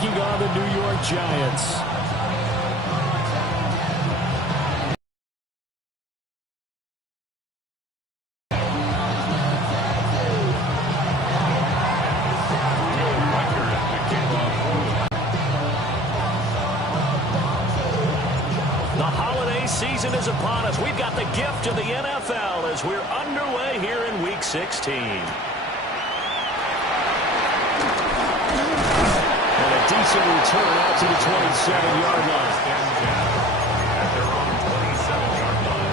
taking on the New York Giants. Season is upon us. We've got the gift of the NFL as we're underway here in Week 16. And a decent return out to the 27-yard line. At their own 27-yard line.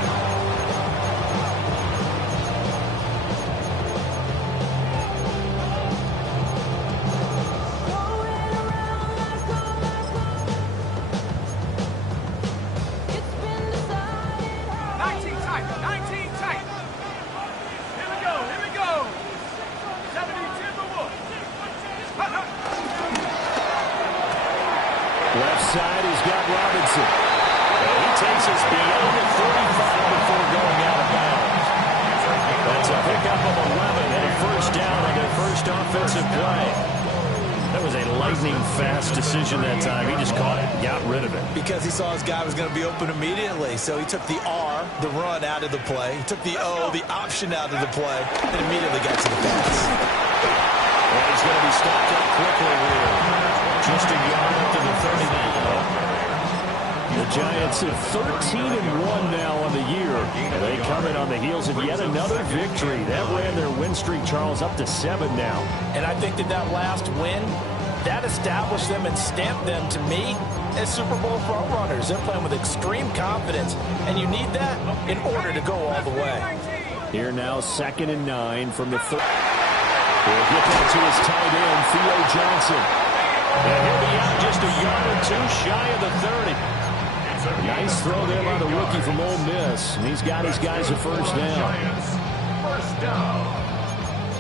Left side, he's got Robinson. And he takes us beyond the 35 before going out of bounds. That's a pickup of 11 and a first down on their first offensive play. That was a lightning-fast decision that time. He just caught it and got rid of it. Because he saw his guy was going to be open immediately. So he took the R, the run, out of the play. He took the O, the option, out of the play, and immediately got to the pass. And he's going to be stopped up quickly here. Just a yard up to the 30 now. The Giants have 13-1 now on the year. And they come in on the heels of yet another victory. That ran their win streak, Charles, up to 7 now. And I think that last win, that established them and stamped them, to me, as Super Bowl front runners. They're playing with extreme confidence. And you need that in order to go all the way. Here now, 2nd and 9 from the 30. He'll get that to his tight end, Theo Johnson. And he'll be out just a yard or two shy of the 30. Nice throw there by the rookie from Ole Miss. And he's got his guys a first down. First down.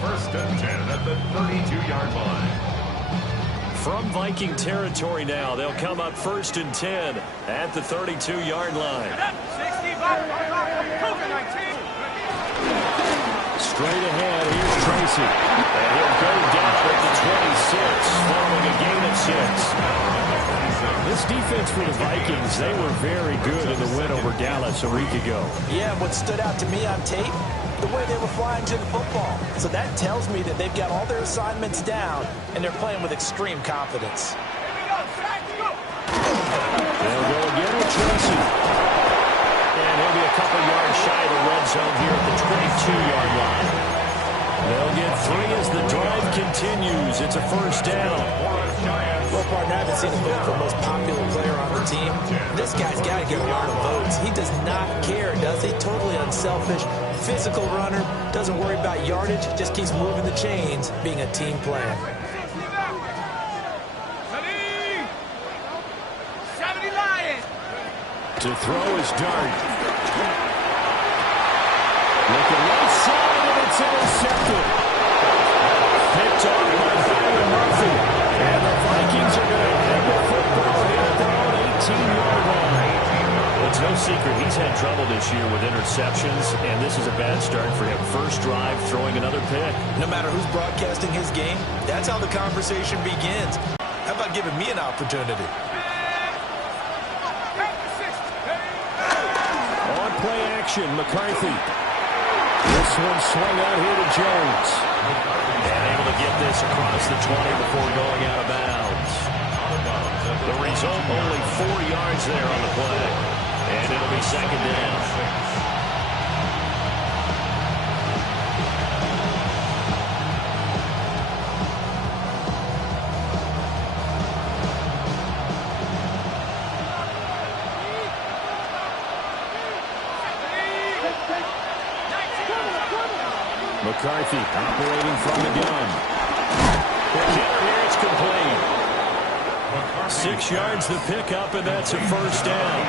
1st and 10 at the 32-yard line. From Viking territory now, they'll come up 1st and 10 at the 32-yard line. Straight ahead, here's Tracy. And he'll go down at the 26, following a gain of 6. This defense for the Vikings, they were very good in the win over Dallas a week ago. Yeah, what stood out to me on tape, the way they were flying to the football. So that tells me that they've got all their assignments down, and they're playing with extreme confidence. They'll go again with Tracy. And he'll be a couple yards shy of the red zone here at the 22-yard line. They'll get 3 as the drive continues. It's a first down. Well, partner, I haven't seen him vote for the most popular player on the team. This guy's got to get a lot of votes. He does not care, does he? Totally unselfish, physical runner, doesn't worry about yardage, just keeps moving the chains, being a team player. To throw his dart. Looking right side, and it's intercepted. Picked off by Byron Murphy. And the Vikings are going to head the football here at their own 18-yard line. Well, it's no secret he's had trouble this year with interceptions, and this is a bad start for him. First drive, throwing another pick. No matter who's broadcasting his game, that's how the conversation begins. How about giving me an opportunity? On play action, McCarthy. This one swung out here to Jones. And able to get this across the 20 before going out of bounds. The result, only 4 yards there on the play. And it'll be 2nd down. McCarthy operating from the gun. The hitter here, it's complete. 6 yards the pickup, and that's a first down.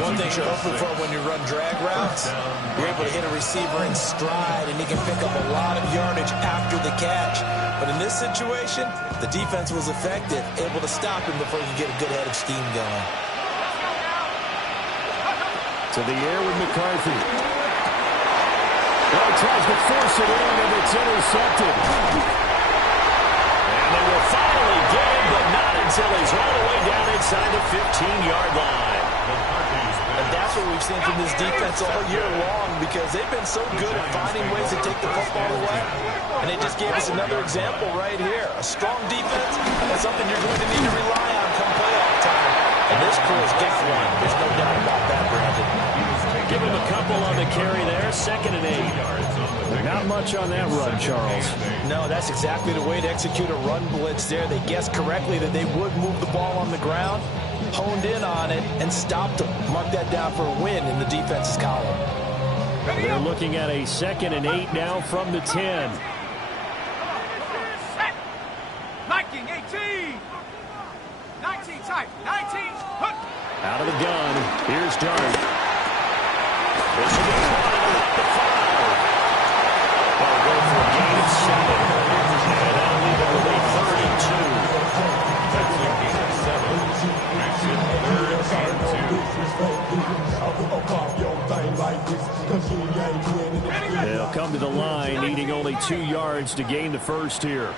One thing you're hoping for when you run drag routes, you're able to hit a receiver in stride, and he can pick up a lot of yardage after the catch. But in this situation, the defense was effective, able to stop him before he could get a good head of steam going. To the air with McCarthy. Well, he tries to force it in, and it's intercepted. And they will finally get inside the 15-yard line. And that's what we've seen from this defense all year long, because they've been so good at finding ways to take the football away. And they just gave us another example right here. A strong defense is something you're going to need to rely on come playoff time. And this crew has got one. There's no doubt about that, Brandon. Give him a couple on the carry there. 2nd and 8. Not much on that run, Charles. No, that's exactly the way to execute a run blitz there. They guessed correctly that they would move the ball on the ground, honed in on it, and stopped them. Mark that down for a win in the defense's column. They're looking at a 2nd and 8 now from the 10. Set. Liking 18. 19 type. 19. Hook. Out of the gun. Here's Dart. This will be caught at the 5. They'll go for a gain of 7. And that'll leave it with a 32. That's a gain of 7. Makes it 3rd and 2. They'll come to the line, needing only 2 yards to gain the first here.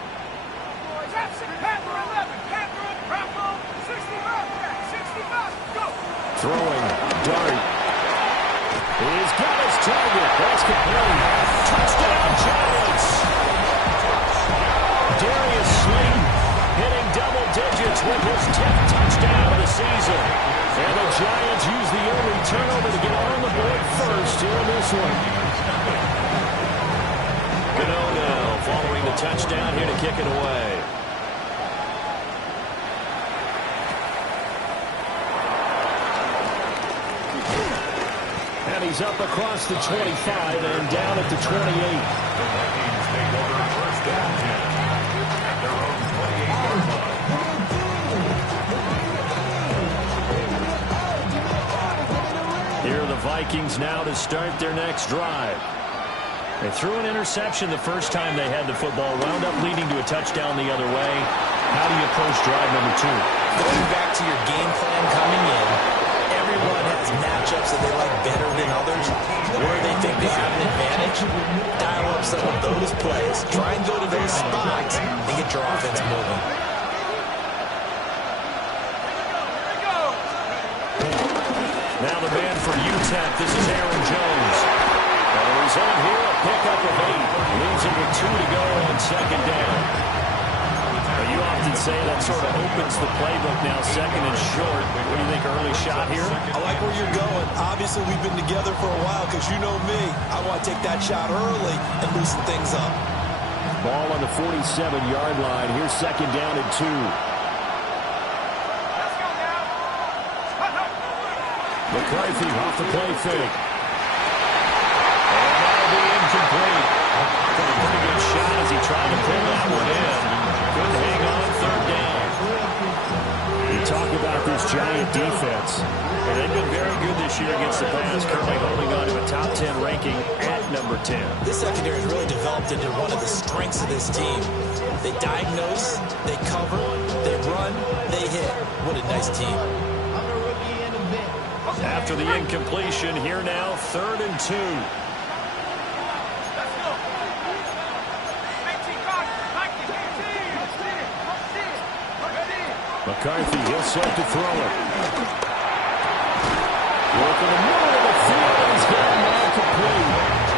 Throwing, Dart. He's got his target. That's complete. Touchdown, Giants. Darius Slayton hitting double digits with his 10th touchdown of the season. And the Giants use the only turnover to get on the board first here in this one. Gano now following the touchdown here to kick it away. And he's up across the 25 and down at the 28. The Vikings take over 1st and 10 at their own 28-yard line. Here are the Vikings now to start their next drive. They threw an interception the first time they had the football, wound up leading to a touchdown the other way. How do you approach drive number 2? Going back to your game plan coming in, everyone has matchups that they like better than others, where they think they have an advantage. Dial up some of those plays. Try and go to those spots and get your offense moving. Now the man for UTEP, this is Aaron Jones. And the result here, a pickup of 8. Leaves it with 2 to go on 2nd down. Well, you often say that sort of opens the playbook now, 2nd and short. What do you think, early shot here? I like where you're going. Obviously, we've been together for a while because you know me. I want to take that shot early and loosen things up. Ball on the 47-yard line. Here's 2nd down and 2. McCarthy off the play fake. And that'll be incomplete. Pretty good shot as he tried to pull that one in. Couldn't hang on 3rd down. You talk about this Giant defense. And they've been very good this year against the pass, currently holding on to a top 10 ranking at number 10. This secondary has really developed into one of the strengths of this team. They diagnose, they cover, they run, they hit. What a nice team. After the incompletion, here now, 3rd and 2. McCarthy, he'll set to throw it. Look in the middle of the field, and he's got him all complete.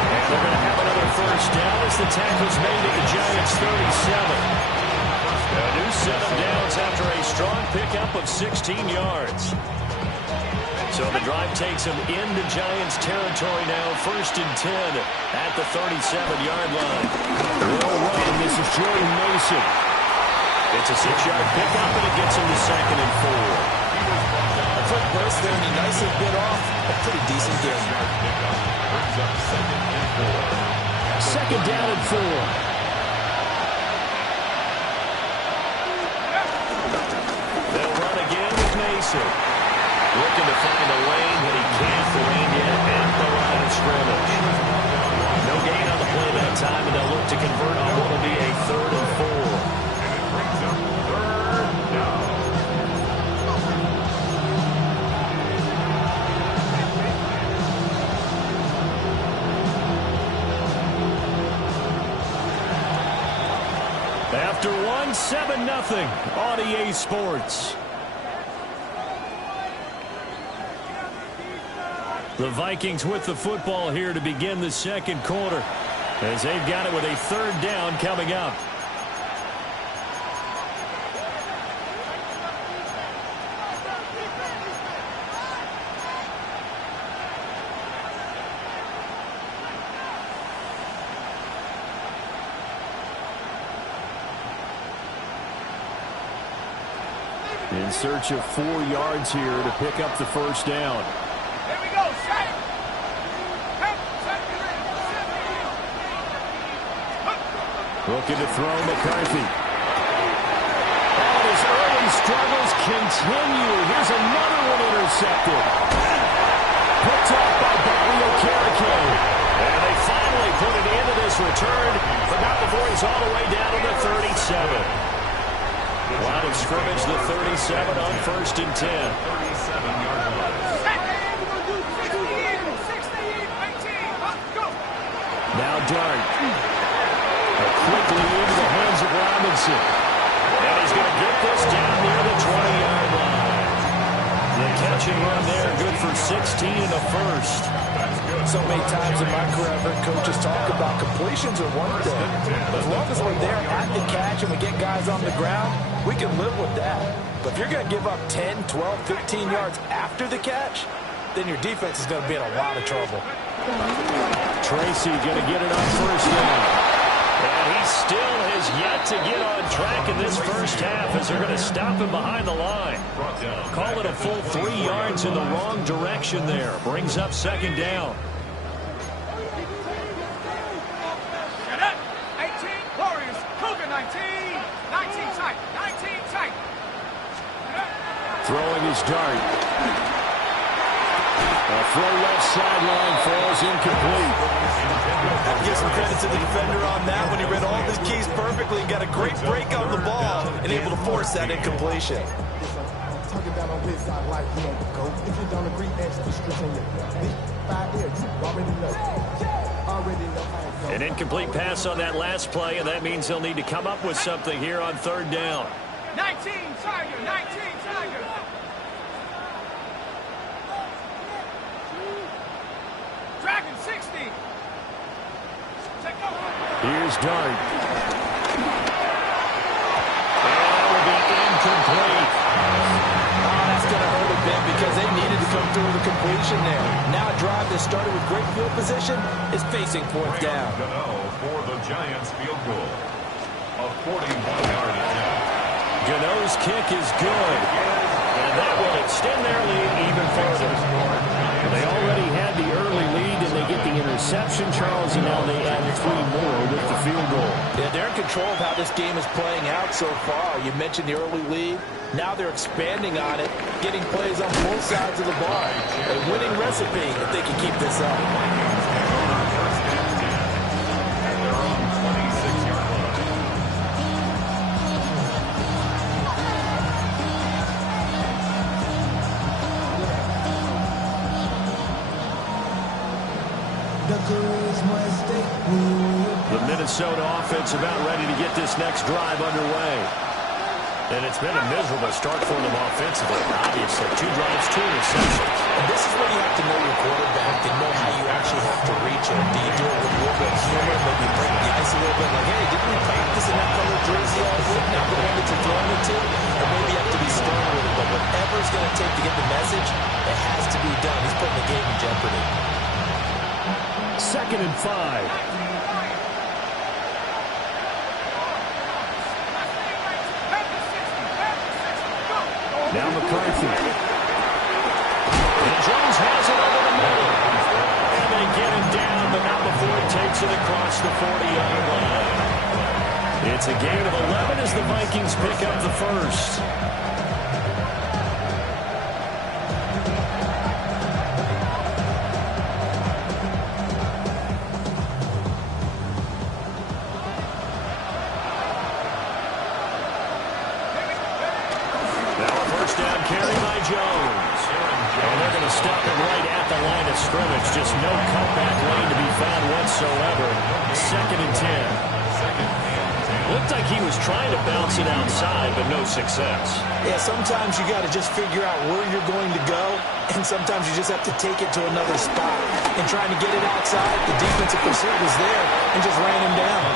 And they're going to have another 1st down as the tackle's made at the Giants' 37. A new set of downs after a strong pickup of 16 yards. So the drive takes them into Giants territory now, 1st and 10 at the 37-yard line. Well run, this is Jordan Mason. It's a 6-yard pickup, and it gets him to 2nd and 4. A quick burst there, and he nicely bit off a pretty decent game. Brings up 2nd and 4. 2nd down and 4. They'll run again with Mason. Looking to find a lane, but he can't find it at the line of scrimmage. No gain on the play that time, and they'll look to convert on what will be a 3rd and 4. And it brings up 3rd down. After one, 7-0 on EA Sports. The Vikings with the football here to begin the second quarter, as they've got it with a third down coming up. In search of 4 yards here to pick up the first down. Here we go, set. Looking to throw McCarthy. And his early struggles continue. Here's another one intercepted. Picked up by Barrio Carrico. And they finally put it into this return, but not before he's all the way down to the 37. Line of scrimmage, the 37 on 1st and 10. 37-yard line. Now Dart. Quickly into the hands of Robinson. And he's going to get this down near the 20-yard line. The catch and run there, good for 16 and a first. So many times in my career, I've heard coaches talk about completions are one thing. As long as we're there at the catch and we get guys on the ground, we can live with that. But if you're going to give up 10, 12, 15 yards after the catch, then your defense is going to be in a lot of trouble. Tracy going to get it on first down. And he still has yet to get on track in this first half as they're going to stop him behind the line. Call it a full 3 yards in the wrong direction there. Brings up second down. 18, Warriors, Cougar 19, 19 tight, 19 tight. Throwing his Dart. A throw left sideline falls incomplete. I'll give some credit to the defender on that when he read all of his keys perfectly and got a great break on the ball and able to force that incompletion. An incomplete pass on that last play, and that means he'll need to come up with something here on third down. 19 Tiger, 19 Tiger. Dragon 60. Take over. Here's Dart. And that will be incomplete. Oh, that's going to hurt a bit because they needed to come through with a completion there. Now a drive that started with great field position is facing fourth down. Gano for the Giants field goal. A 41-yard attempt. Gano's kick is good. And that will extend their lead even further. They already had the early lead, and they get the interception, Charles, and now they add 3 more with the field goal. Yeah, they're in control of how this game is playing out so far. You mentioned the early lead. Now they're expanding on it, getting plays on both sides of the ball. A winning recipe if they can keep this up. The Minnesota offense about ready to get this next drive underway. And it's been a miserable start for them offensively. Obviously, 2 drives, 2 interceptions. And this is where you have to know your quarterback and know how you actually have to reach him. Do you do it with a little bit of humor, maybe break the ice a little bit, like, hey, didn't we practice in that color jersey all week, not the one that you're throwing it to? Or maybe you have to be stern with it, but whatever it's going to take to get the message, it has to be done. He's putting the game in jeopardy. 2nd and 5. Now McCarthy. And Jones has it over the middle. And they get him down, but not before he takes it across the 40-yard line. It's a gain of 11 as the Vikings pick up the first. Scrimmage, just no cutback lane to be found whatsoever. 2nd and 10. Look Looked like he was trying to bounce it outside, but no success. Yeah, sometimes you got to just figure out where you're going to go, and sometimes you just have to take it to another spot. And trying to get it outside, the defensive pursuit was there and just ran him down.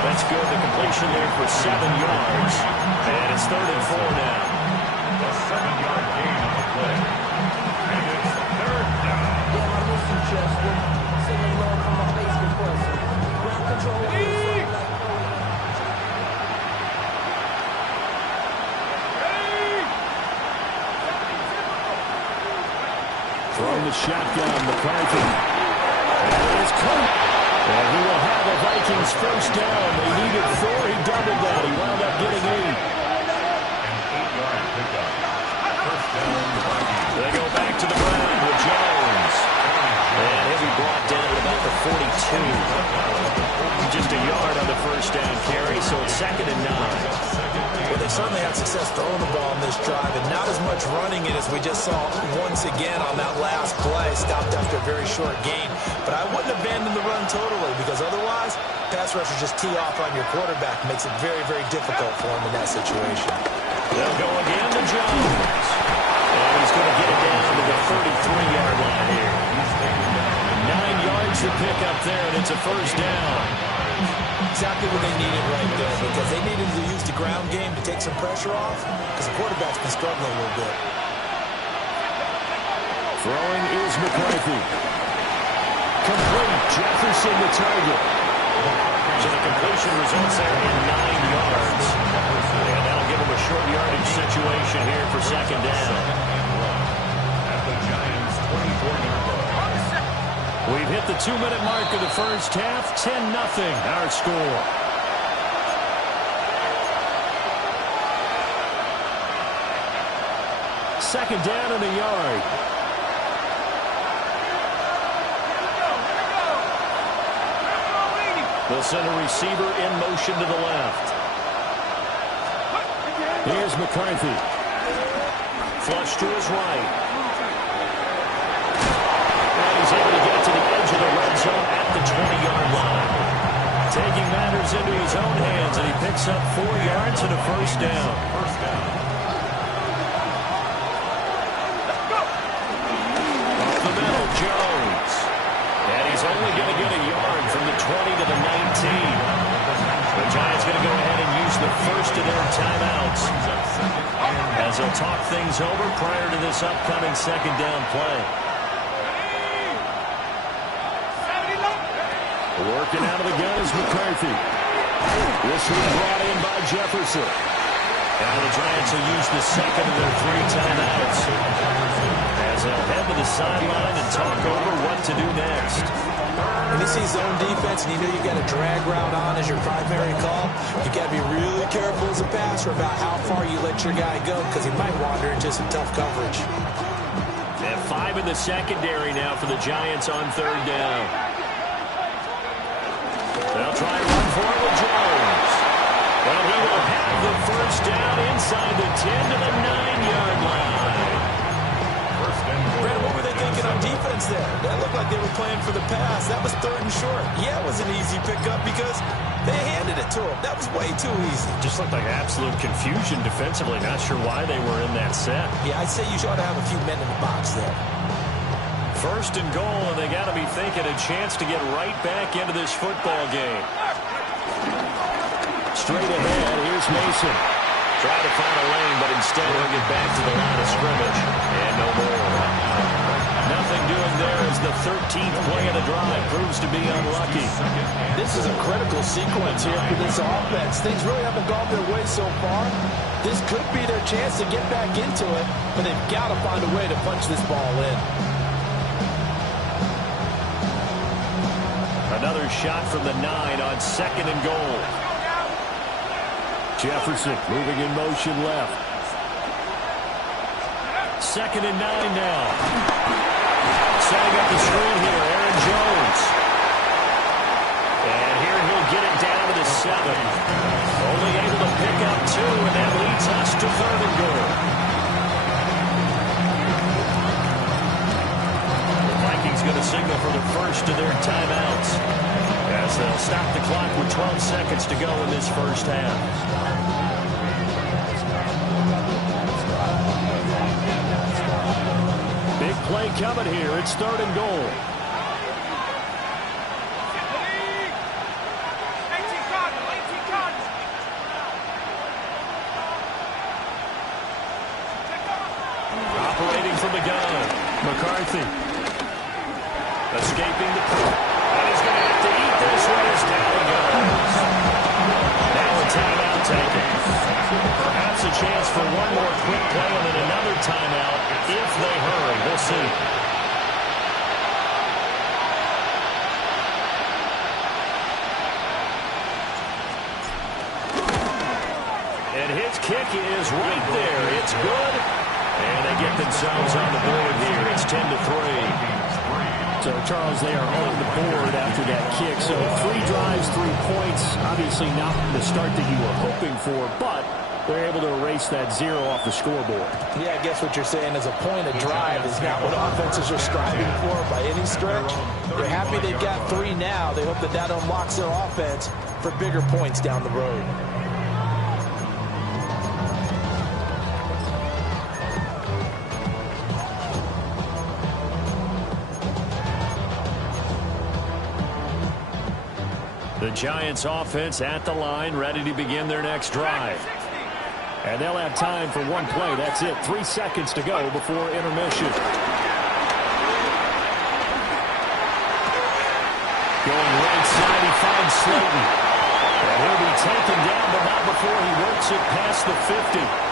That's good. The completion there for 7 yards. And it's 3rd and 4 now. A 7-yard gain on the play. And it's 3rd down. Throwing the shotgun, McCarthy. And it is caught. And he will have a Vikings first down. They needed 4. He doubled that. He wound up getting 8. An 8-yard pickup. First down, Vikings. They go back to the ground with Jones. And he'll be brought down at about the 42. Just a yard on the first down carry, so it's 2nd and 9. Well, they certainly had success throwing the ball on this drive, and not as much running it as we just saw once again on that last play. Stopped after a very short gain. But I wouldn't abandon the run totally, because otherwise, pass rushers just tee off on your quarterback. Makes it very, very difficult for him in that situation. They'll go again to Jones. And he's going to get it down to the 33-yard line here. 9 yards to pick up there, and it's a first down. Exactly what they needed right there, because they needed to use the ground game to take some pressure off, because the quarterback's been struggling a little bit. Throwing is McCarthy. Complete. Jefferson the target. So the completion results there in 9 yards. And that'll give him a short yardage situation here for 2nd down. At the Giants' 24-yard line. We've hit the 2-minute mark of the first half. 10-0 our score. Second down and a yard. They'll send a receiver in motion to the left. Here's McCarthy. Flush to his right. He's able to get to the edge of the red zone at the 20-yard line. Taking matters into his own hands, and he picks up 4 yards and a first down. Up the middle, Jones. And he's only going to get a yard from the 20 to the 19. The Giants going to go ahead and use the first of their timeouts as they'll talk things over prior to this upcoming 2nd down play. Working out of the gun is McCarthy. This one brought in by Jefferson. And the Giants will use the second of their 3 timeouts as they'll head to the sideline and talk over what to do next. When you see zone defense and you know you got a drag route on as your primary call, you got to be really careful as a passer about how far you let your guy go, because he might wander into some tough coverage. They have 5 in the secondary now for the Giants on 3rd down. They'll try and run for it with Jones. Well, he will have the first down inside the 10 to the 9-yard line. Brandon, what were they thinking on defense there? That looked like they were playing for the pass. That was 3rd and short. Yeah, it was an easy pickup because they handed it to him. That was way too easy. Just looked like absolute confusion defensively. Not sure why they were in that set. Yeah, I'd say you ought to have a few men in the box there. 1st and goal, and they got to be thinking a chance to get right back into this football game. Straight ahead, here's Mason. Try to find a lane, but instead he'll get back to the line of scrimmage. And no more. Nothing doing there as the 13th play of the drive proves to be unlucky. This is a critical sequence here for this offense. Things really haven't gone their way so far. This could be their chance to get back into it, but they've got to find a way to punch this ball in. Another shot from the 9 on 2nd and goal. Jefferson moving in motion left. 2nd and 9 now. Setting up the screen here, Aaron Jones. And here he'll get it down to the 7. Only able to pick up 2, and that leads us to 3rd and goal. The Vikings going to signal for the first of their timeouts as they'll stop the clock with 12 12 seconds to go in this first half. Big play coming here. It's 3rd and goal. Operating from the gun, McCarthy. Escaping the pull. And he's going to have to eat this one as down he goes. Now a timeout taken. Perhaps a chance for one more quick play and then another timeout if they hurry. We'll see. And his kick is right there. It's good. And they get themselves on the board here. It's 10-3. So, Charles, they are on the board after that kick. So 3 drives, 3 points. Obviously not the start that you were hoping for, but they're able to erase that 0 off the scoreboard. Yeah, I guess what you're saying is a point of drive is not what offenses are striving for by any stretch. They're happy they've got 3 now. They hope that that unlocks their offense for bigger points down the road. The Giants offense at the line, ready to begin their next drive. And they'll have time for one play. That's it. 3 seconds to go before intermission. Going right side, he finds Slayton. And he'll be taken down, but not before he works it past the 50.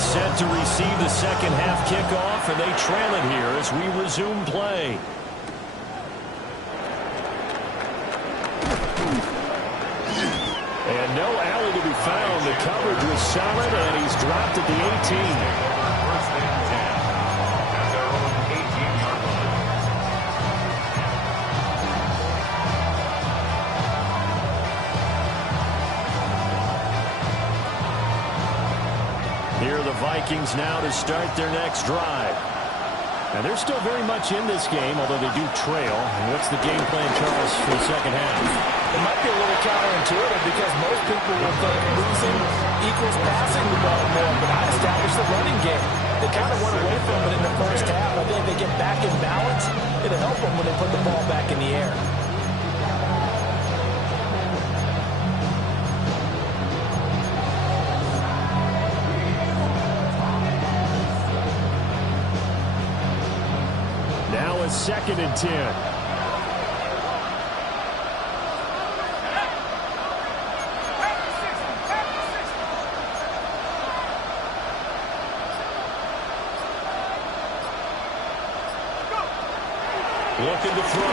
Set to receive the second half kickoff, and they trail it here as we resume play. And no alley to be found. The coverage was solid, and he's dropped at the 18. First and 10 at their own 18-yard line. Here are the Vikings now to start their next drive. And they're still very much in this game, although they do trail. And what's the game plan, Charles, for the second half? It might be a little counterintuitive because most people will think losing equals passing the ball more, but I established the running game. They kind of went away from it in the first half. I think they get back in balance. It'll help them when they put the ball back in the air. Now a 2nd and 10. Looking to throw.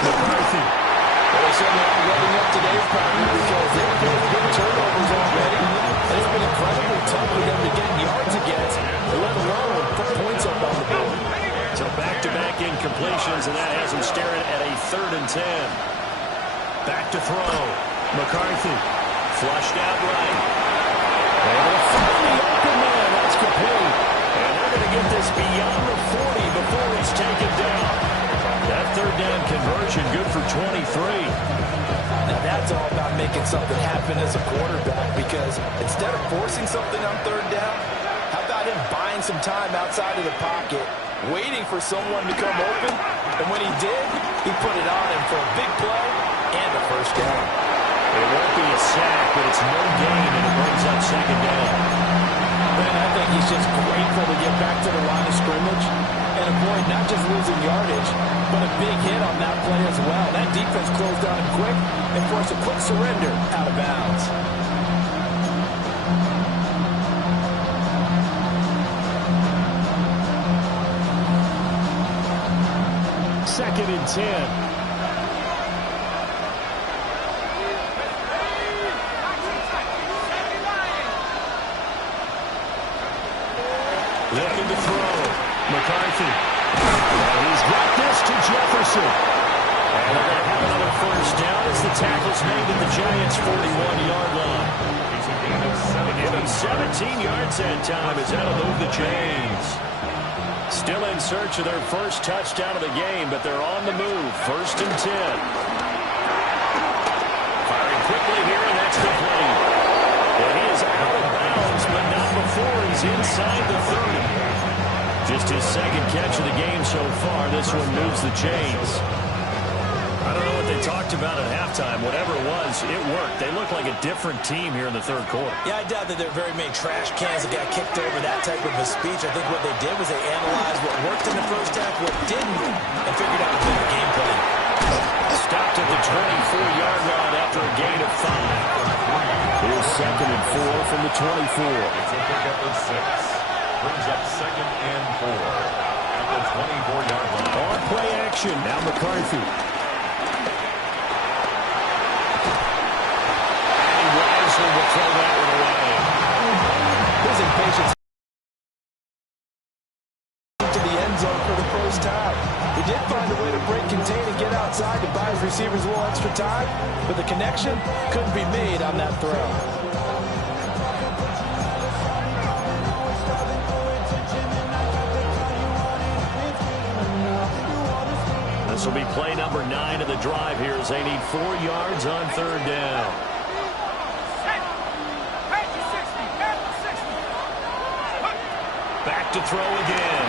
McCarthy. Well, they certainly are revving up today's problem because they've been good turnovers already. And it's been incredibly tough for them to get yards against, let alone put points up on the board. So back-to-back incompletions, and that has him staring at a 3rd and 10. Back to throw. McCarthy. Flushed out right. And find the open man. That's complete. And they're going to get this beyond the 40 before he's taken down. That 3rd down conversion good for 23. Now that's all about making something happen as a quarterback because instead of forcing something on 3rd down, how about him buying some time outside of the pocket, waiting for someone to come open, and when he did, he put it on him for a big play and a 1st down. It won't be a sack, but it's no gain, and it brings up 2nd down. And I think he's just grateful to get back to the line of scrimmage and avoid not just losing yardage, but a big hit on that play as well. That defense closed on him quick and forced a quick surrender out of bounds. Second and 10. Looking to throw. McCarthy. And he's got this to Jefferson. And they're going to have another 1st down as the tackle's made at the Giants' 41-yard line. Give him 17 yards that time as that'll move the chains. Still in search of their first touchdown of the game, but they're on the move. 1st and 10. Firing quickly here, and that's complete. And he is out of bounds, but not before he's inside the 30. Just his 2nd catch of the game so far. This one moves the chains. I don't know what they talked about at halftime. Whatever it was, it worked. They look like a different team here in the 3rd quarter. Yeah, I doubt that there are very many trash cans that got kicked over, that type of a speech. I think what they did was they analyzed what worked in the first half, what didn't, and figured out a better game plan. Stopped at the 24-yard line after a gain of 5. Here's 2nd and 4 from the 24. It's a pickup of 6. Brings up 2nd and 4 at the 24-yard line. On play action, now McCarthy. Will throw that one away. His impatience to the end zone for the first time. He did find a way to break, contain, and get outside to buy his receivers a little extra time, but the connection couldn't be made on that throw. This will be play number 9 of the drive here as they need 4 yards on 3rd down. Back to throw again.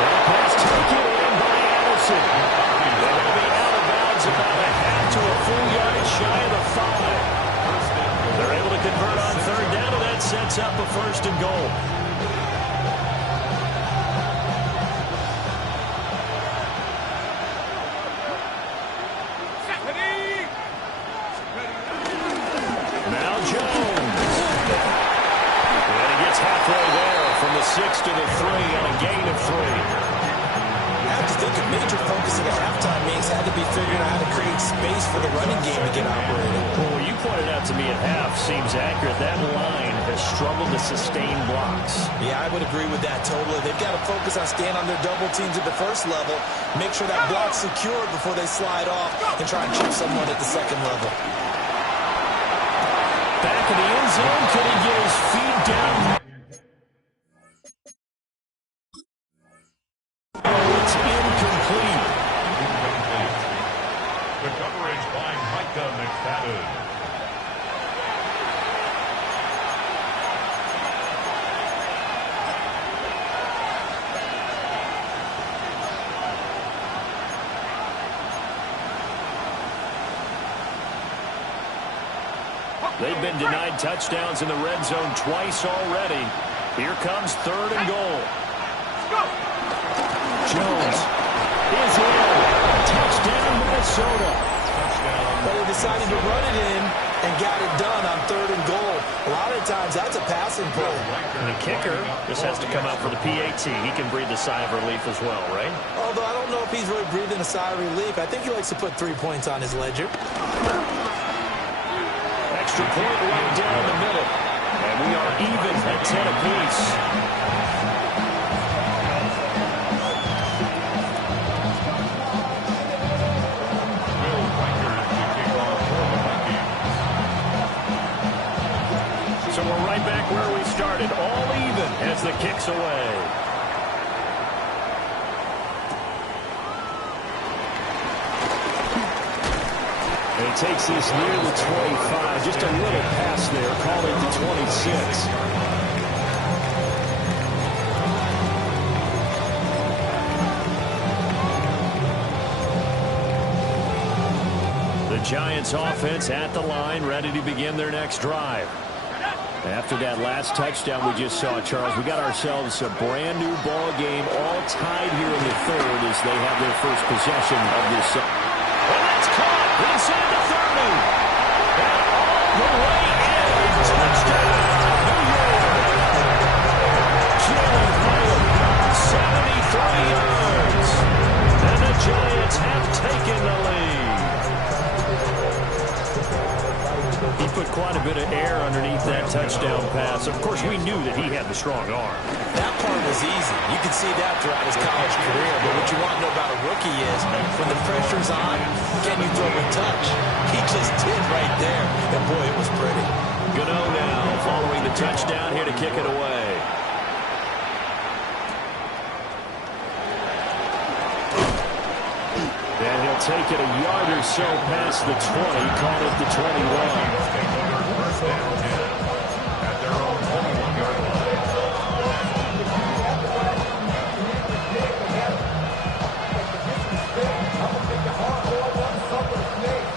That pass taken in by Addison. They'll be out of bounds about a half to a full yard shy of the 5. They're able to convert on 3rd down, and that sets up a 1st and goal. Now Jones. And he gets halfway there from the 6 to the 3 on a gain of 3. I have to think a major focus of the halftime meetings had to be figuring out how to create space for the running game to get operated. Well, what you pointed out to me at half seems accurate. That line has struggled to sustain blocks. Yeah, I would agree with that totally. They've got to focus on staying on their double teams at the first level, make sure that block's secured before they slide off, and try and chip someone at the 2nd level. Back in the end zone, could he get his feet down? Oh, it's incomplete. The coverage by Micah McFadden. They've been denied touchdowns in the red zone twice already. Here comes 3rd and goal. Jones is in. Touchdown, Minnesota. But they decided to run it in and got it done on 3rd and goal. A lot of times that's a passing play. And the kicker just has to come out for the PAT. He can breathe a sigh of relief as well, right? Although I don't know if he's really breathing a sigh of relief. I think he likes to put 3 points on his ledger. Extra point right down the middle. And we are even at 10 apiece. So we're right back where we started, all even as the kick's away. And he takes this near the 25. Just a little pass there. Call it the 26. The Giants offense at the line, ready to begin their next drive. After that last touchdown we just saw, Charles, we got ourselves a brand new ball game, all tied here in the 3rd as they have their first possession of this. And that's caught inside the 30. And all the way in. Touchdown, New York. Jalen Hyatt, 73 yards. And the Giants have taken the lead. He put quite quite a bit of air underneath that touchdown pass. Of course, we knew that he had the strong arm. That part was easy. You can see that throughout his college career. But what you want to know about a rookie is when the pressure's on, can you throw a touch? He just did right there. And, boy, it was pretty. Gano now following the touchdown here to kick it away. And he'll take it a yard or so past the 20, call it the 21. First down 10 at their own 21-yard line.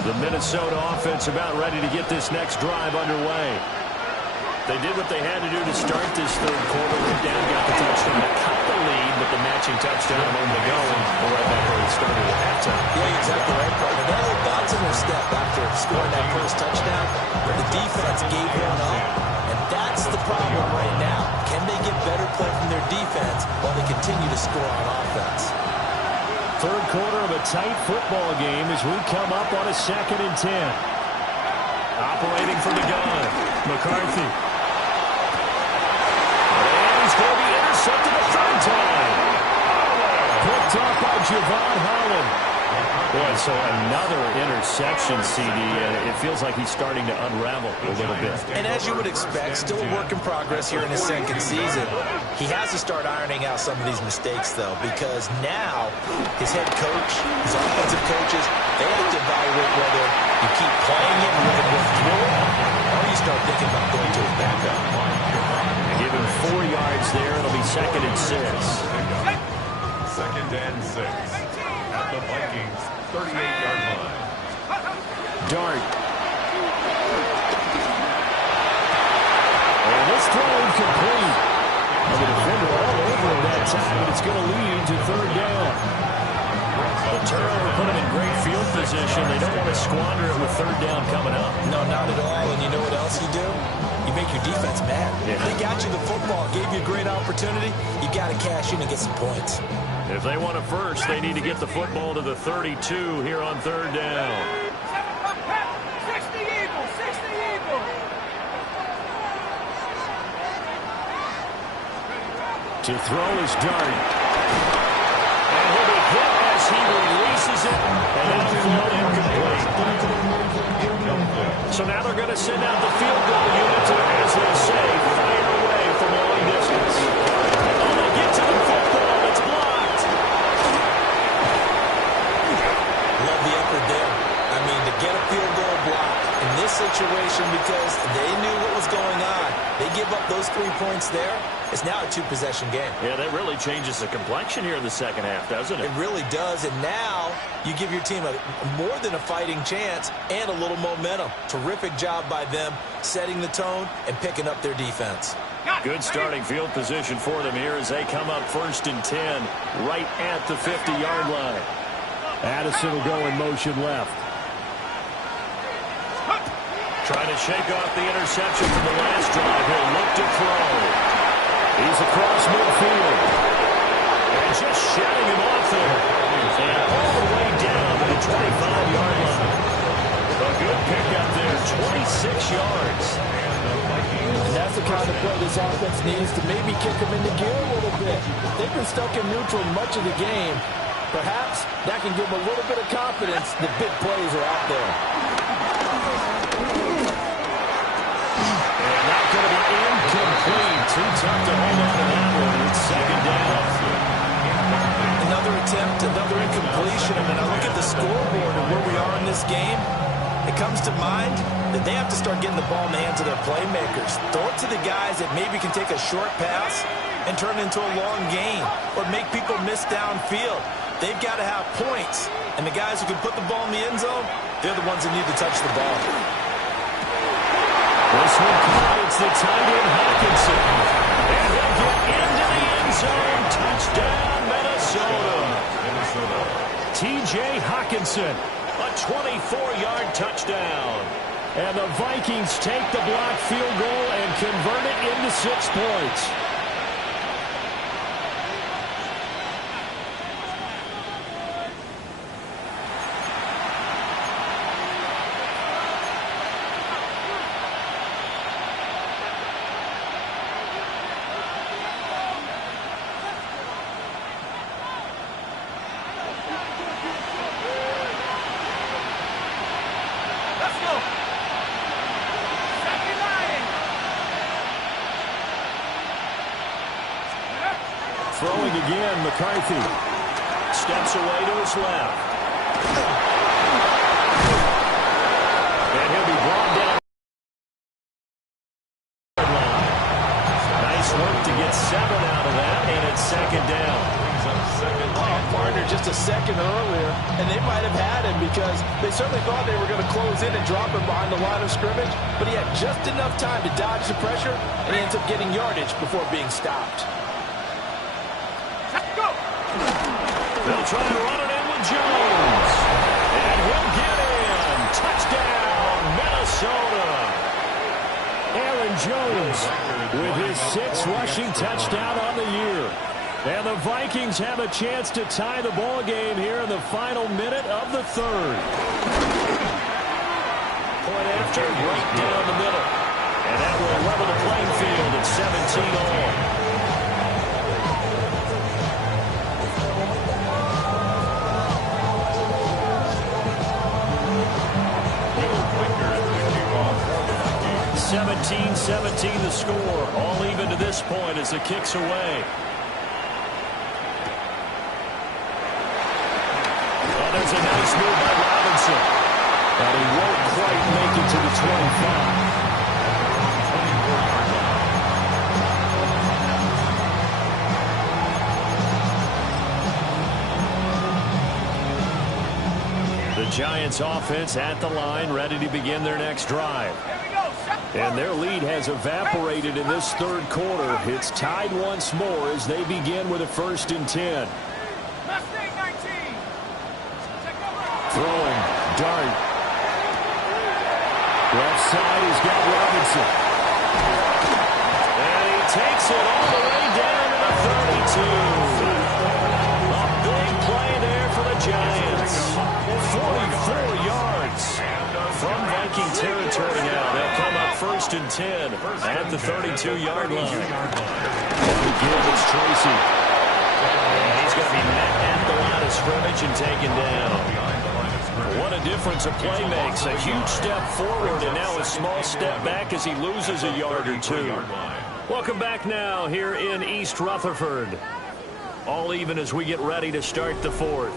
The Minnesota offense about ready to get this next drive underway. They did what they had to do to start this third quarter. Went down, got the touchdown to cut the lead, but the matching touchdown a moment ago, and we're right back where we started at halftime. Yeah, you're exactly right, partner. They had bounce in their step after scoring that first touchdown. The defense gave one up, and that's the problem right now. Can they get better play from their defense while they continue to score on offense? Third quarter of a tight football game as we come up on a 2nd and 10. Operating from the gun, McCarthy. He's going to be intercepted a third time. Picked up by Javon Holland. Boy, so another interception, CD, and it feels like he's starting to unravel a little bit. And as you would expect, still a work in progress here in his second season. He has to start ironing out some of these mistakes, though, because now his head coach, his offensive coaches, they have to evaluate whether you keep playing it and let it go through it, or you start thinking about going to his backup. Give him 4 yards there. It'll be 2nd and 6. 2nd and 6 at the Vikings 38-yard line. Dart. And this throw incomplete. The defender all over him that time, and it's going to lead to 3rd down. The turnover put him in great field position. They don't want to squander it with 3rd down coming up. No, not at all. And you know what else you do? You make your defense mad. Yeah. They got you the football, gave you a great opportunity. You got to cash in and get some points. If they want a first, they need to get the football to the 32 here on 3rd down. 60 Eagles, 60 Eagles. To throw is Dart. And he'll be hit as he releases it. And it'll float incomplete. So now they're going to send out the field goal unit to, as they say, fire away from long distance. Oh, they get to the football. It's blocked. Love the effort there. I mean, to get a field goal block in this situation because they knew what was going on. They give up those 3 points there. It's now a 2-possession game. Yeah, that really changes the complexion here in the second half, doesn't it? It really does, and now you give your team a more than a fighting chance and a little momentum. Terrific job by them setting the tone and picking up their defense. Good starting field position for them here as they come up 1st and 10 right at the 50-yard line. Addison will go in motion left. Trying to shake off the interception from the last drive. He'll look to throw. He's across midfield. And just shutting him off there. And all the way down to the 25-yard line. A good pickup there, 26 yards. And that's the kind of play this offense needs to maybe kick them into gear a little bit. They've been stuck in neutral much of the game. Perhaps that can give them a little bit of confidence the big plays are out there. And that's going to be incomplete. Too tough to hold on to that one. It's 2nd down. Another attempt, another incompletion. And I look at the scoreboard and where we are in this game. It comes to mind that they have to start getting the ball in the hands of their playmakers. Throw it to the guys that maybe can take a short pass and turn it into a long gain or make people miss downfield. They've got to have points. And the guys who can put the ball in the end zone, they're the ones that need to touch the ball. This one caught. It's the tight end Hawkinson. And he'll get into the end zone. Touchdown, Minnesota. T.J. Hawkinson, a 24-yard touchdown. And the Vikings take the blocked field goal and convert it into 6 points. Throwing again, McCarthy. Steps away to his left. And he'll be brought down. Nice work to get 7 out of that, and it's second down. Partner just a second earlier, and they might have had him because they certainly thought they were going to close in and drop him behind the line of scrimmage, but he had just enough time to dodge the pressure, and he ends up getting yardage before being stopped. Let's go. They'll try to run it in with Jones. And he'll get in. Touchdown, Minnesota. Aaron Jones with his 6th rushing touchdown on the year. And the Vikings have a chance to tie the ball game here in the final minute of the 3rd. Point after, right down the middle. And that will level the playing field at 17 all. (17-17) the score. All even to this point as the kick's away. There's a nice move by Robinson. And he won't quite make it to the 25. The Giants offense at the line, ready to begin their next drive. And their lead has evaporated in this 3rd quarter. It's tied once more as they begin with a 1st and 10. Throwing, Dart. Left side, he's got Robinson. And he takes it all the way down to the 32. A big play there for the Giants. 44 yards from Viking territory now. They'll come up 1st and 10 at the 32-yard line. Again, it's Tracy. And he's going to be met at the line of scrimmage and taken down. What a difference a play makes. A huge step forward and now a small step back as he loses a yard or 2. Welcome back now here in East Rutherford. All even as we get ready to start the 4th.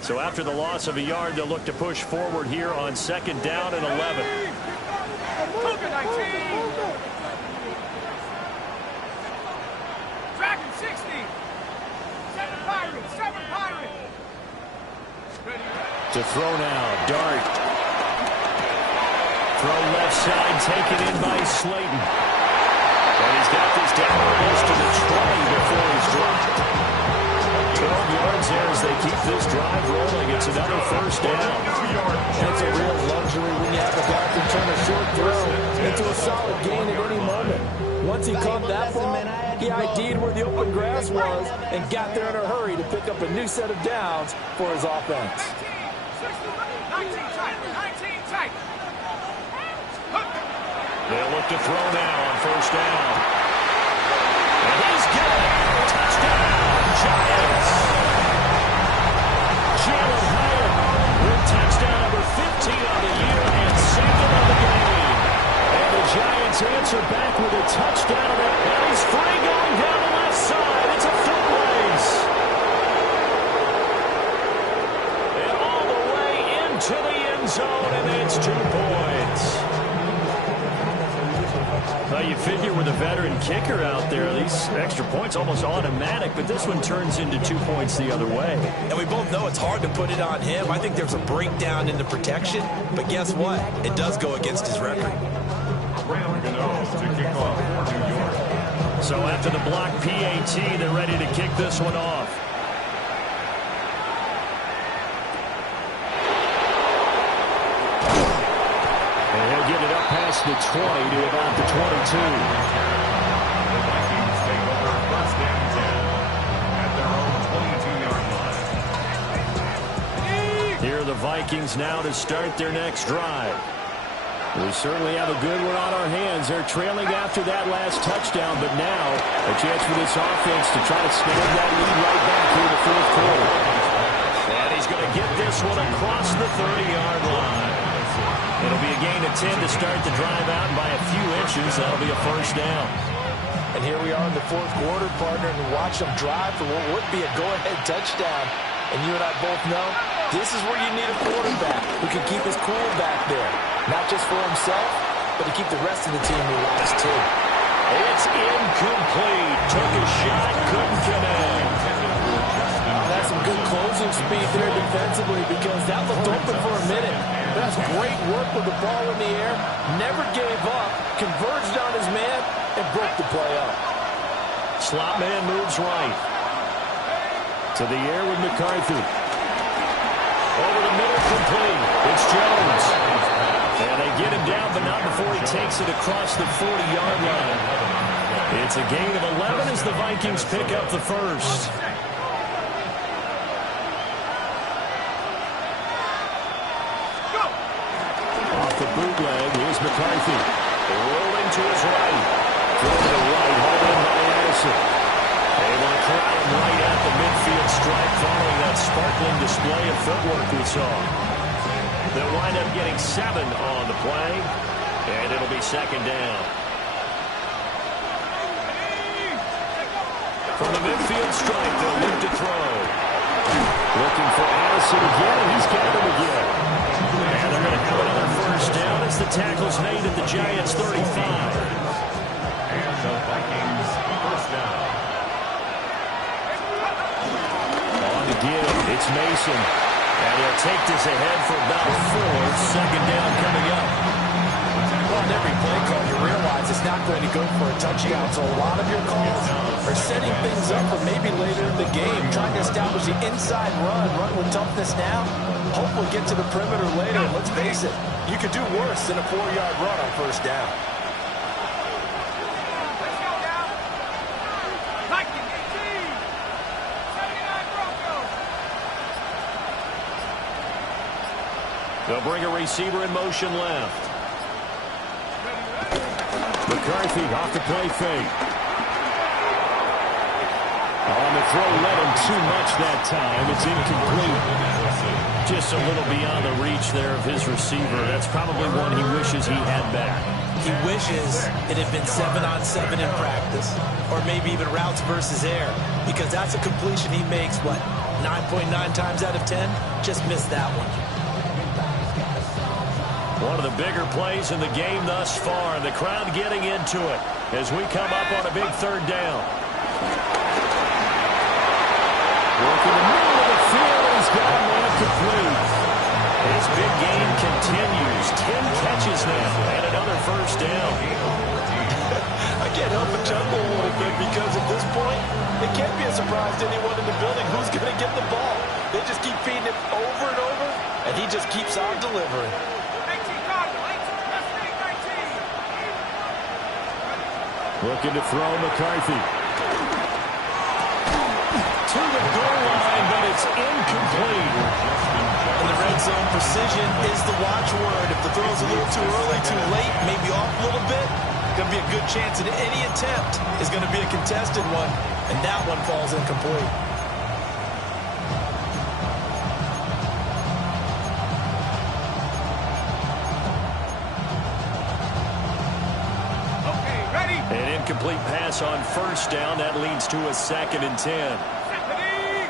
So after the loss of a yard, they'll look to push forward here on 2nd down and 11. Dragon 60. 7 Pirates. 7 Pirates. To throw now, Dart. Throw left side, taken in by Slayton. And he's got this down almost to the 20 before he's dropped. 12 yards there as they keep this drive rolling. It's another 1st down. It's a real luxury when you have a guy who can turn a short throw into a solid gain at any moment. Once he caught that ball, he ID'd where the open grass was and got there in a hurry to pick up a new set of downs for his offense. 19 tight. They'll look to throw now on 1st down. And he's got it. Touchdown. Giants. Jalen Hyatt with touchdown number 15 on the year and 2nd on the game. And the Giants answer back with a touchdown. And he's free going down the left side. It's a foot race. And all the way into the end zone, and it's 2 points. Well, you figure with a veteran kicker out there, these extra points almost automatic, but this one turns into 2 points the other way. And we both know it's hard to put it on him. I think there's a breakdown in the protection, but guess what? It does go against his record. So after the block PAT, they're ready to kick this one off. Get it up past the 20 to about the 22. The Vikings take over 1st and 10 at their own 22-yard line. Here are the Vikings now to start their next drive. We certainly have a good one on our hands. They're trailing after that last touchdown, but now a chance for this offense to try to snag that lead right back here in the fourth quarter. And he's going to get this one across the 30-yard line. It'll be a gain of 10 to start the drive out, and by a few inches, that'll be a first down. And here we are in the fourth quarter, partner, and watch them drive for what would be a go-ahead touchdown. And you and I both know this is where you need a quarterback who can keep his cool back there. Not just for himself, but to keep the rest of the team relaxed, too. It's incomplete. Took a shot, couldn't connect. That's some good closing speed there defensively because that looked open for a minute. That's great work with the ball in the air. Never gave up, converged on his man, and broke the play up. Slot man moves right. To the air with McCarthy. Over the middle, complete. It's Jones. And they get him down, but not before he takes it across the 40-yard line. It's a gain of 11 as the Vikings pick up the first. Off the bootleg, here's McCarthy. Rolling to his right. Throw to the right, hauled in by Addison. Able to corral him right at the midfield stripe following that sparkling display of footwork we saw. They'll wind up getting 7 on the play, and it'll be second down. From the midfield stripe, they'll look to throw. Looking for Addison again, and he's got him again. And they're going to have another first down as the tackle's made at the Giants' 35. And the Vikings first down. On the give, it's Mason. And he'll take this ahead for about 4. Second down coming up. Well, in every play call, you realize it's not going to go for a touchdown, so a lot of your calls are setting things up for maybe later in the game, trying to establish the inside run with toughness now. Hope we'll get to the perimeter later, and let's face it, you could do worse than a 4-yard run on first down. Let's go now. Viking 18. 79 Broncos. They'll bring a receiver in motion left. McCarthy off the play fake. On the throw, led him too much that time. It's incomplete. Just a little beyond the reach there of his receiver. That's probably one he wishes he had back. He wishes it had been 7-on-7 in practice, or maybe even routes versus air, because that's a completion he makes, 9.9 times out of 10? Just missed that one. One of the bigger plays in the game thus far, and the crowd getting into it as we come up on a big third down. Working the middle of the field, he's got him on complete. His big game continues. 10 catches now, and another first down. I can't help but chuckle a little bit because at this point, it can't be a surprise to anyone in the building who's going to get the ball. They just keep feeding him over and over, and he just keeps on delivering. 18 Cardinal. 19. Looking to throw McCarthy. To the goal line, but it's incomplete. And the red zone precision is the watchword. If the throw's a little too early, too late, maybe off a little bit, going to be a good chance that any attempt is going to be a contested one, and that one falls incomplete. Okay, ready? An incomplete pass on first down. That leads to a 2nd and 10. Stephanie.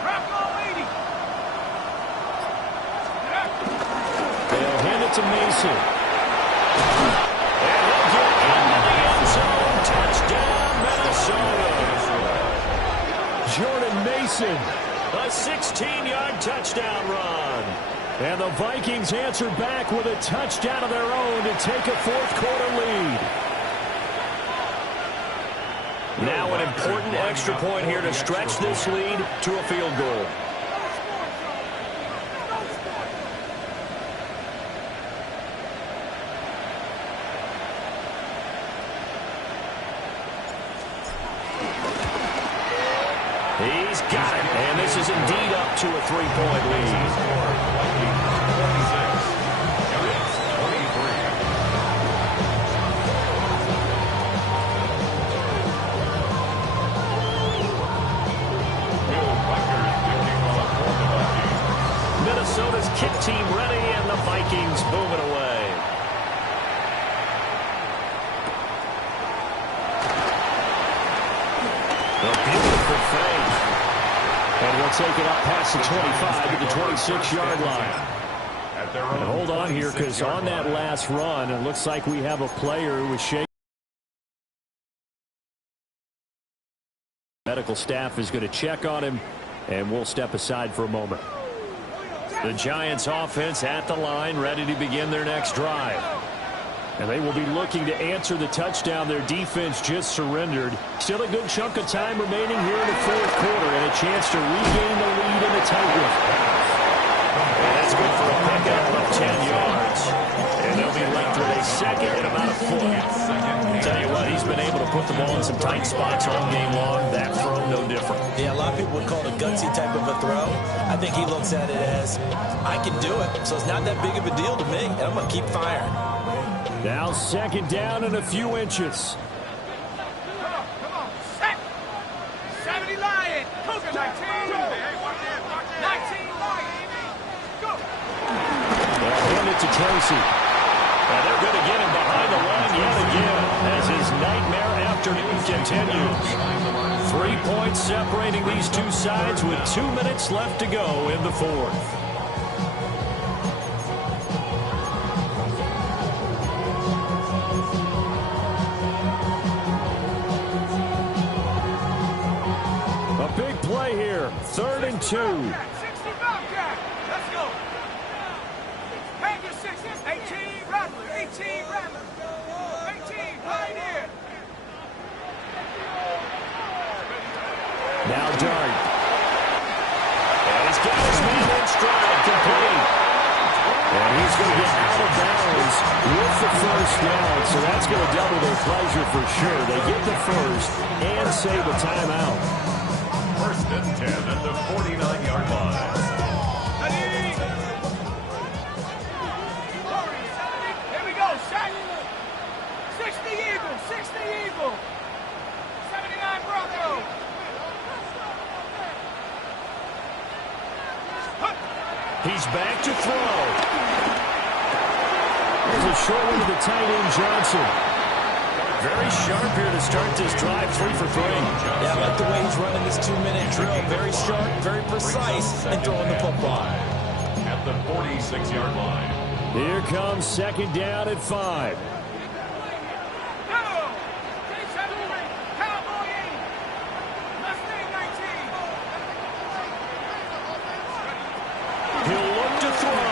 Drop ball 80. They'll hand it to Mason. And he'll get into the end zone. Touchdown, Minnesota. Jordan Mason. A 16-yard touchdown run. And the Vikings answer back with a touchdown of their own to take a fourth quarter lead. Now an important extra point here to stretch this lead to a field goal. He's got it, and this is indeed up to a 3-point lead. take it up past the 25 to the 26-yard line. And hold on here, because on that last run, it looks like we have a player who was shaking. Medical staff is going to check on him, and we'll step aside for a moment. The Giants offense at the line, ready to begin their next drive. And they will be looking to answer the touchdown their defense just surrendered. Still a good chunk of time remaining here in the fourth quarter, and a chance to regain the lead in the tightrope. And that's good for a pickup of 10 yards. And they'll be left with a second and about a foot. Tell you what, he's been able to put the ball in some tight spots all game long. That throw, no different. Yeah, a lot of people would call it a gutsy type of a throw. I think he looks at it as, I can do it, so it's not that big of a deal to me, and I'm going to keep firing. Now second down and a few inches. Come on, set. 70 Lion, Cougar 19. 19 Lion. Go. They'll hand it to Tracy. And they're going to get him behind the line yet again as his nightmare afternoon continues. 3 points separating these two sides with 2 minutes left to go in the fourth. Play here, 3rd and 2. 60 Bobcat. Let's go. Panther 6, 18 Rattler, 18 Rattler. 18 right here. Now Dart. And he's got his man in stride, complete. And he's going to get out of bounds with the first down, so that's going to double their pleasure for sure. They get the first and save a timeout. 1st and 10 at the 49-yard line. Here we go, set. 60 Eagle, 60 Eagle. 79 Bronco. He's back to throw. There's a short one to the tight end, Johnson. Very sharp here to start this drive, 3 for 3. Yeah, I like the way he's running this 2-minute drill. Very sharp, very precise, and throwing the football. At the 46-yard line. Here comes second down at 5. He'll look to throw.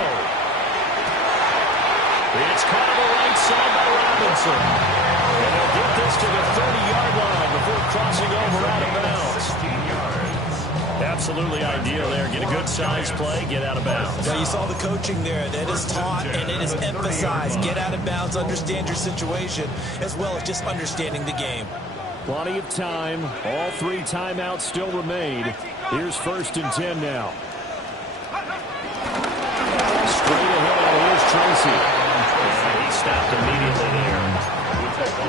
It's caught on the right side by Robinson. And they'll get this to the 30-yard line before crossing over out of bounds. 16 yards. Absolutely ideal there. Get a good size play, get out of bounds. Yeah, you saw the coaching there. That is taught and it is emphasized. Get out of bounds, understand your situation, as well as just understanding the game. Plenty of time. All 3 timeouts still remain. Here's 1st and 10 now. Straight ahead, here's Tracy. He stopped immediately there.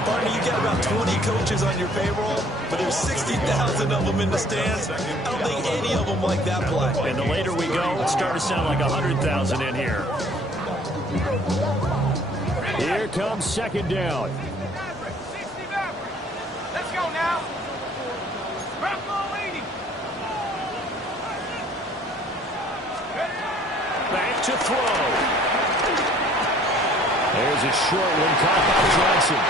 Barney, you got about 20 coaches on your payroll, but there's 60,000 of them in the stands. I don't think any of them like that play. And the later we go, it starts to sound like 100,000 in here. Here comes second down. 60 Let's go now. Bronco 80. Back to throw. There's a short one caught by Johnson.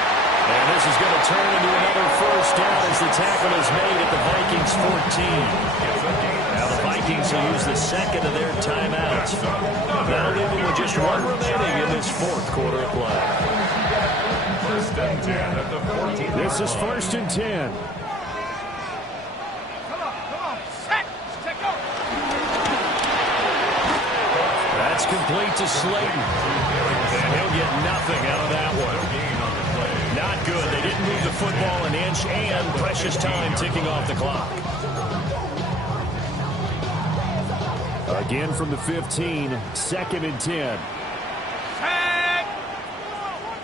And this is going to turn into another first down as the tackle is made at the Vikings 14. Now the Vikings will use the second of their timeouts. That'll leave them with just 1 remaining in this fourth quarter of play. 1st and 10 at the 14. This is 1st and 10. Come on, set, go. That's complete to Slayton. And he'll get nothing out of that one. Not good. They didn't move the football an inch, and precious time ticking off the clock. Again from the 15, 2nd and 10. Set.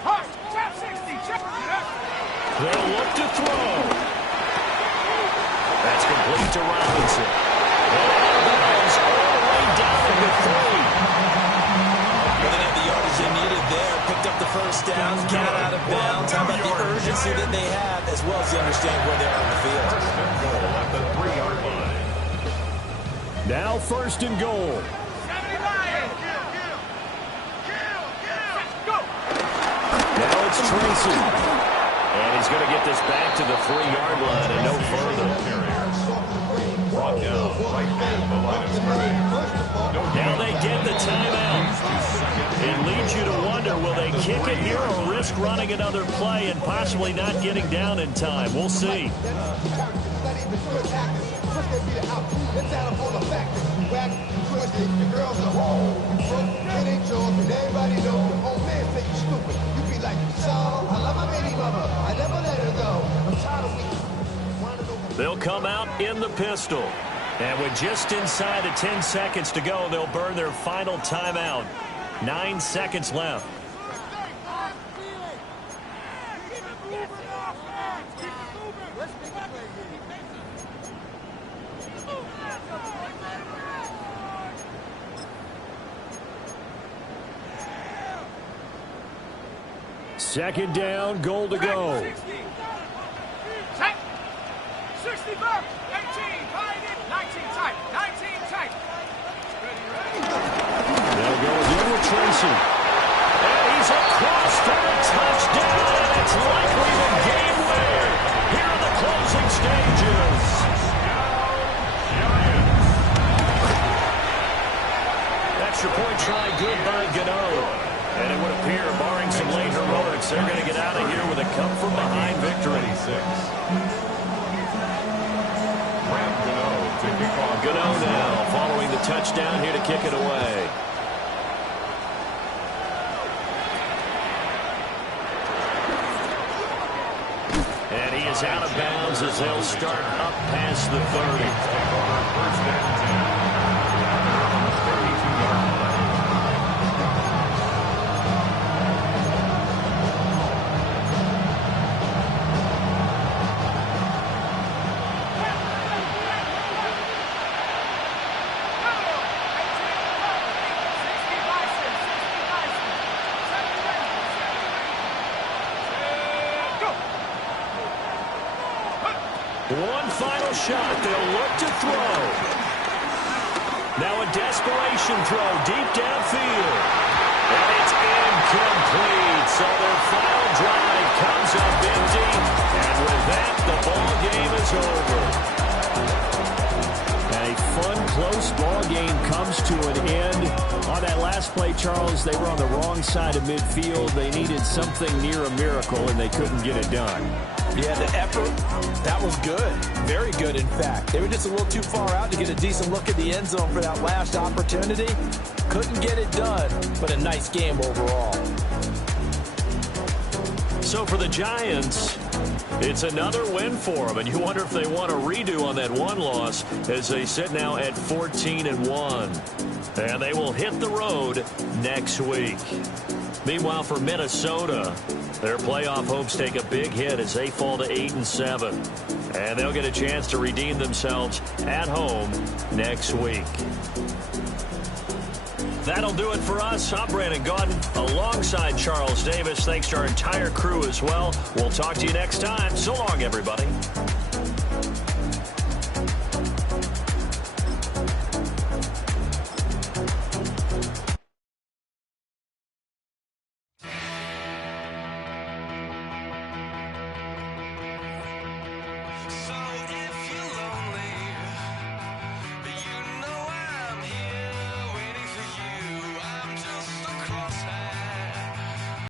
Hush, check 60, check. They'll look to throw. That's complete to Robinson. And all the way down to 3. They needed there, picked up the first down, got out of bounds. How about the urgency that they have, as well as they understand where they are on the field. First and goal at the 3-yard line. Now 1st and goal. 70 Lions. Go. Now it's Tracy. And he's going to get this back to the 3-yard line and no further. Brought down right at the line of scrimmage. Now they get the timeout. It leads you to wonder, will they kick it here or risk running another play and possibly not getting down in time? We'll see. They'll come out in the pistol. And with just inside of 10 seconds to go, they'll burn their final timeout. 9 seconds left. Second down, goal to go. 60 back, 18, behind it, 19 tight, 19 tight. They'll go again with Tracy. And he's across for a touchdown, and it's likely the game winner here in the closing stages. Extra point try, good by Gano. And it would appear, barring some late heroics, they're going to get out of here with a come-from-behind victory. Gano now following the touchdown here to kick it away. And he is out of bounds as they'll start up past the 30. First and 10. One final shot. They'll look to throw. Now a desperation throw deep downfield. And it's incomplete. So their final drive comes up empty. And with that, the ball game is over. A fun, close ball game comes to an end. On that last play, Charles, they were on the wrong side of midfield. They needed something near a miracle, and they couldn't get it done. Yeah, the effort, that was good. Very good, in fact. They were just a little too far out to get a decent look at the end zone for that last opportunity. Couldn't get it done, but a nice game overall. So for the Giants, it's another win for them, and you wonder if they want a redo on that one loss as they sit now at 14-1. And they will hit the road next week. Meanwhile, for Minnesota, their playoff hopes take a big hit as they fall to 8-7. And they'll get a chance to redeem themselves at home next week. That'll do it for us. I'm Brandon Gaudin alongside Charles Davis. Thanks to our entire crew as well. We'll talk to you next time. So long, everybody.